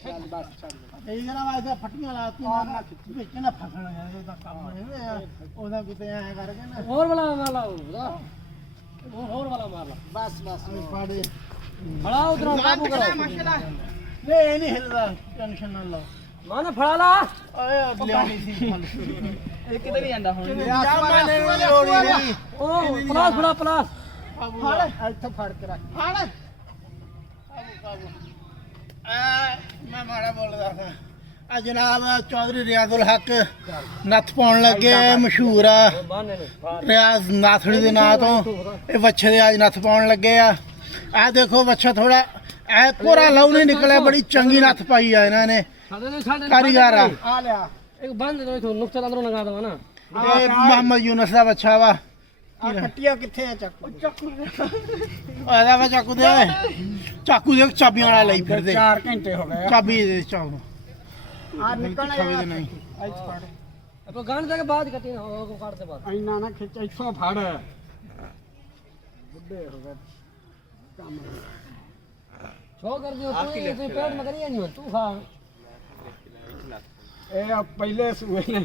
ਇਹ ਜਰਾ ਵਾਜਾ ਫੱਟੀਆਂ ਲਾਤੀਆਂ ਨਾ ਵਿੱਚ ਨਾ ਫਸਣ ਇਹਦਾ ਕੰਮ ਇਹ ਉਹਦਾ ਕਿਤੇ ਐ ਕਰਕੇ ਨਾ ਹੋਰ ਵਾਲਾ ਮਾਰ ਲਾ ਹੋਰ ਵਾਲਾ ਮਾਰ ਲਾ ਬਸ ਪਾੜੇ ਫੜਾ ਉਧਰੋਂ ਕਾਬੂ ਕਰੋ ਨਹੀਂ ਇਹ ਨਹੀਂ ਹਿਲਦਾ ਟੈਨਸ਼ਨ ਨਾ ਲਓ ਮਾਨਾ ਫੜਾ ਲਾ ਓਏ ਲਿਆਣੀ ਸੀ ਫਲ ਇਹ ਕਿਤੇ ਨਹੀਂ ਜਾਂਦਾ ਹੁਣ ਉਹ ਪਲਾਸ ਫੜਾ ਪਲਾਸ ਫੜ ਇੱਥੋਂ ਫੜ ਕੇ ਰੱਖ ਫੜ ਮੈਂ ਮਾੜਾ ਬੋਲਦਾ ਹਾਂ ਆ ਜਨਾਬ ਚੌਧਰੀ ਰਿਆਜ਼ੁਲ ਹੱਕ ਨੱਥ ਪਾਉਣ ਲੱਗੇ ਮਸ਼ਹੂਰ ਆ ਰਿਆਜ਼ ਨਾਥੜੀ ਦੇ ਨਾਂ ਤੋਂ ਇਹ ਵੱਛੇ ਦੇ ਅੱਜ ਨੱਥ ਪਾਉਣ ਲੱਗੇ ਆ ਆਹ ਦੇਖੋ ਵੱਛਾ ਥੋੜਾ ਐ ਪੂਰਾ ਲਹੂ ਨਹੀਂ ਨਿਕਲਿਆ ਬੜੀ ਚੰਗੀ ਨੱਥ ਪਾਈ ਆ ਇਹਨਾਂ ਨੇ ਕਾਰੀਗਰ ਆ ਲਿਆ ਇੱਕ ਬੰਦ ਦੋ ਇਥੋਂ ਨੁਕਤਾ ਅੰਦਰੋਂ ਲਗਾ ਦਵਾ ਨਾ ਇਹ ਮੁਹੰਮਦ ਯੂਨਸ ਦਾ ਵੱਛਾ ਵਾ ਆ ਕੱਟਿਆ ਕਿੱਥੇ ਆ ਚਾਕੂ ਆਦਾ ਵਾ ਚਾਕੂ ਦੇ ਚਾਕੂ ਦੇ ਚਾਬੀਆਂ ਵਾਲਾ ਲਈ ਫਿਰਦੇ 4 ਘੰਟੇ ਹੋ ਗਏ ਚਾਬੀ ਦੇ ਚਾਕੂ ਆ ਨਿਕਲਣਾ ਖਾਵੇ ਦੇ ਨਹੀਂ ਇੱਥੇ ਫੜ ਆਪਾਂ ਗਾਣ ਤੱਕ ਬਾਅਦ ਕੱਟੀ ਨਾ ਉਹ ਕੱਢ ਦੇ ਬਾਅਦ ਇੰਨਾ ਨਾ ਖਿੱਚ ਇੱਥੋਂ ਫੜ ਬੁੱਢੇ ਹੋ ਗਏ ਕੰਮ ਛੋ ਕਰ ਦਿਓ ਤੂੰ ਪੇਟ ਮਗਰੀ ਨਹੀਂ ਤੂੰ ਖਾ ਇਹ ਪਹਿਲੇ ਸੂਏ ਨੇ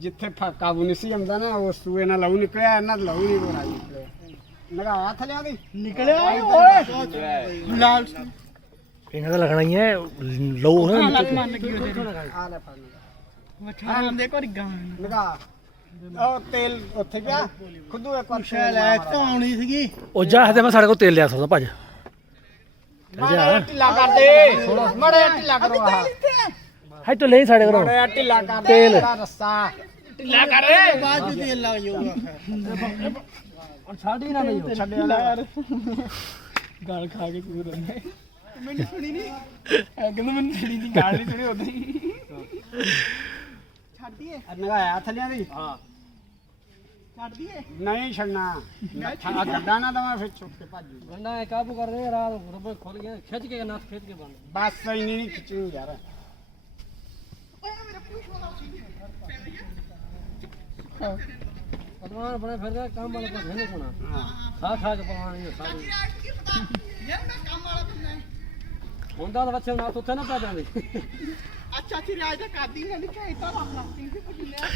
ਜਿੱਥੇ ਕਾਬੂ ਨਹੀਂ ਸੀ ਆਉਂਦਾ ਨਾ ਉਸ ਸੂਏ ਨਾਲ ਲਹੂ ਨਿਕਲਿਆ ਇਹਨਾਂ ਦਾ ਲਹੂ ਨਹੀਂ ਬਣਾ ਨਿਕਲਿਆ ਲਗਾ ਹੱਥ ਲਿਆ ਦੀ ਨਿਕਲਿਆ ਓਏ ਲਾਲ ਇਹਨਾਂ ਦਾ ਲੱਗਣਾ ਹੀ ਹੈ ਲੋ ਹੈ ਆ ਲੈ ਫੜ ਮਛਾਂ ਦੇ ਕੋਲ ਗਾਂ ਲਗਾ ਉਹ ਤੇਲ ਉੱਥੇ ਗਿਆ ਖੁੱਦੂ ਇੱਕ ਵਾਰ ਸ਼ੈਲ ਐ ਤਾਂ ਆਉਣੀ ਸੀਗੀ ਉਹ ਜਾ ਹਦੇ ਮੈਂ ਸਾਡੇ ਕੋਲ ਤੇਲ ਲਿਆ ਸਕਦਾ ਭੱਜ ਮਾੜਾ ਢਿੱਲਾ ਕਰ ਦੇ ਮਾੜਾ ਢਿੱਲਾ ਕਰੋ ਆਹ ਹੈ ਤਾਂ ਲੈ ਸਾਡੇ ਕੋਲ ਮਾੜਾ ਢਿੱਲਾ ਕਰ ਦੇ ਤੇਲ। ਇਹਦਾ ਰੱਸਾ ਢਿੱਲਾ ਕਰ ਬਾਅਦ ਚ ਤੇਲ ਲੱਗ ਜਾਊਗਾ ਔਰ ਛਾੜੀ ਨਾ ਨਹੀਂ ਛੱਡਿਆ ਯਾਰ ਗਾਲ ਖਾ ਕੇ ਕੂਦ ਰਹੇ ਮੈਨੂੰ ਸੁਣੀ ਨਹੀਂ ਕਹਿੰਦਾ ਮੈਨੂੰ ਸੁਣੀ ਦੀ ਗਾਲ ਨਹੀਂ ਸੁਣੀ ਉਦੋਂ ਹੀ ਛੱਡੀਏ ਨਗਾਇਆ ਥੱਲਿਆਂ ਦੀ ਹਾਂ ਛੱਡ ਦਈਏ ਨਹੀਂ ਛੱਡਣਾ ਆ ਗੱਡਾ ਨਾ ਦਵਾ ਫਿਰ ਚੁੱਕ ਕੇ ਭੱਜ ਜੂ। ਗੰਡਾ ਇਹ ਕਾਬੂ ਕਰ ਦੇ ਰਾਤ ਰੁਪਏ ਖੁੱਲ ਗਿਆ ਖਿੱਚ ਕੇ ਨੱਥ ਖਿੱਚ ਕੇ ਬੰਦ ਬਸ ਇੰਨੀ ਨਹੀਂ ਖਿੱਚਣੀ ਯਾਰ ਪਤਵਾਨ ਬਣੇ ਫਿਰਦਾ ਕੰਮ ਵਾਲਾ ਕੋਈ ਹੈ ਨਹੀਂ ਕੋਣਾ ਹਾਂ ਖਾ ਖਾ ਕੇ ਪਵਾਨ ਇਹ ਸਾਰੀ ਹੁੰਦਾ ਤਾਂ ਬੱਚੇ ਨਾਲ ਉੱਥੇ ਨਾ ਪੈ ਜਾਂਦੇ ਅੱਛਾ ਜੀ ਰਾਜ ਦਾ ਕਾਦੀ ਨੇ ਲਿਖਿਆ ਇਤਾਂ ਰੱਖੀ ਸੀ ਕੁਝ ਲਿਆ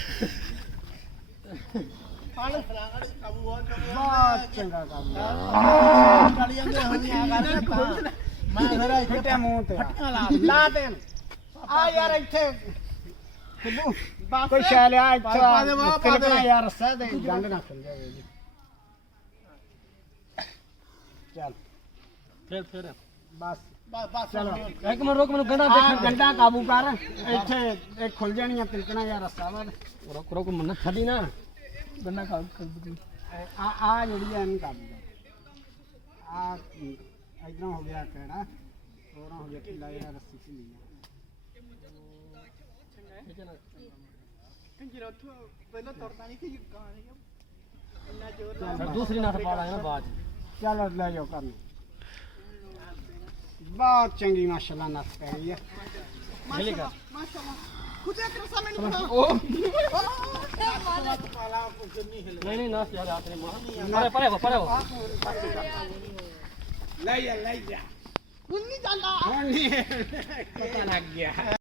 ਫਲ ਫਲਾਣਾ ਕਾਬੂ ਬਹੁਤ ਚੰਗਾ ਕੰਮ ਚੱਲ ਜਾਂਦੇ ਹੁੰਦੀਆਂ ਕਰ ਮੈਂ ਫਿਰ ਇੱਥੇ ਫਿੱਟੇ ਮੂੰਹ ਤੇ ਫੱਟੀਆਂ ਲਾ ਲਾ ਦੇ ਆ ਯਾਰ ਇੱਥੇ ਖੁੱਦੂ ਕੋਈ ਸ਼ੈ ਲਿਆ ਇੱਥੇ ਪਾ ਦੇ ਵਾਹ, ਪਾ ਦੇ। ਤਿਲਕਣਾ ਯਾਰ ਰੱਸਾ ਦੇ ਗੰਢ ਨਾ ਖੁੱਲ ਜਾਵੇ ਜੀ ਚੱਲ ਫਿਰ ਬਸ ਬਸ ਚਲੋ ਇੱਕ ਮਿੰਟ ਰੁਕ ਮੈਨੂੰ ਗੰਡਾ ਆ ਦੇਖ ਗੰਢਾ ਕਾਬੂ ਕਰ ਇੱਥੇ ਇਹ ਖੁੱਲ ਜਾਣੀਆਂ ਤਿਲਕਣਾ ਯਾਰ ਰੱਸਾ ਵਾ ਰੁਕ ਰੁਕ ਮਨ ਛੱਡੀ ਨਾ ਗੰਡਾ ਕਾਬੂ ਕਰ ਦੇ ਆ ਜਿਹੜੀ ਐ ਇਹਨੂੰ ਕਾਬੂ ਕਰ ਆ ਇਧਰੋਂ ਹੋ ਗਿਆ ਕਿਹੜਾ ਹੋਰਾਂ ਹੋ ਗਿਆ ਢਿੱਲਾ ਜਿਹੜਾ ਰੱਸੀ ਸੀ ਨਹੀਂ ਕੰਜਰ ਉੱਥੋਂ ਪਹਿਲਾਂ ਤੁਰਦਾ ਨਹੀਂ ਸੀ ਗਾਣੇ ਇੰਨਾ ਜ਼ੋਰ ਫਿਰ ਦੂਸਰੀ ਨੱਥ ਪਾ ਲਾਂਗੇ ਨਾ ਬਾਅਦ ਚ। ਚੱਲ ਲੈ ਜਾਓ ਕਰਨ ਬਹੁਤ ਚੰਗੀ ਮਾਸ਼ਾਅੱਲਾ ਨੱਥ ਪੈ ਗਈ ਹੈ ਮਿਲੀ ਕਰ ਮਾਸ਼ਾਅੱਲਾ ਖੁਦ ਇੱਕ ਰਸਾ ਮੈਨੂੰ ਬਤਾ ਨਹੀਂ ਨਹੀਂ ਨਾਸ ਯਾਰ ਆਤਨੇ ਮਾਰ ਪਰੇ ਹੋ ਲੈ ਜਾ ਹੁਣ ਨਹੀਂ ਜਾਂਦਾ ਪਤਾ ਲੱਗ ਗਿਆ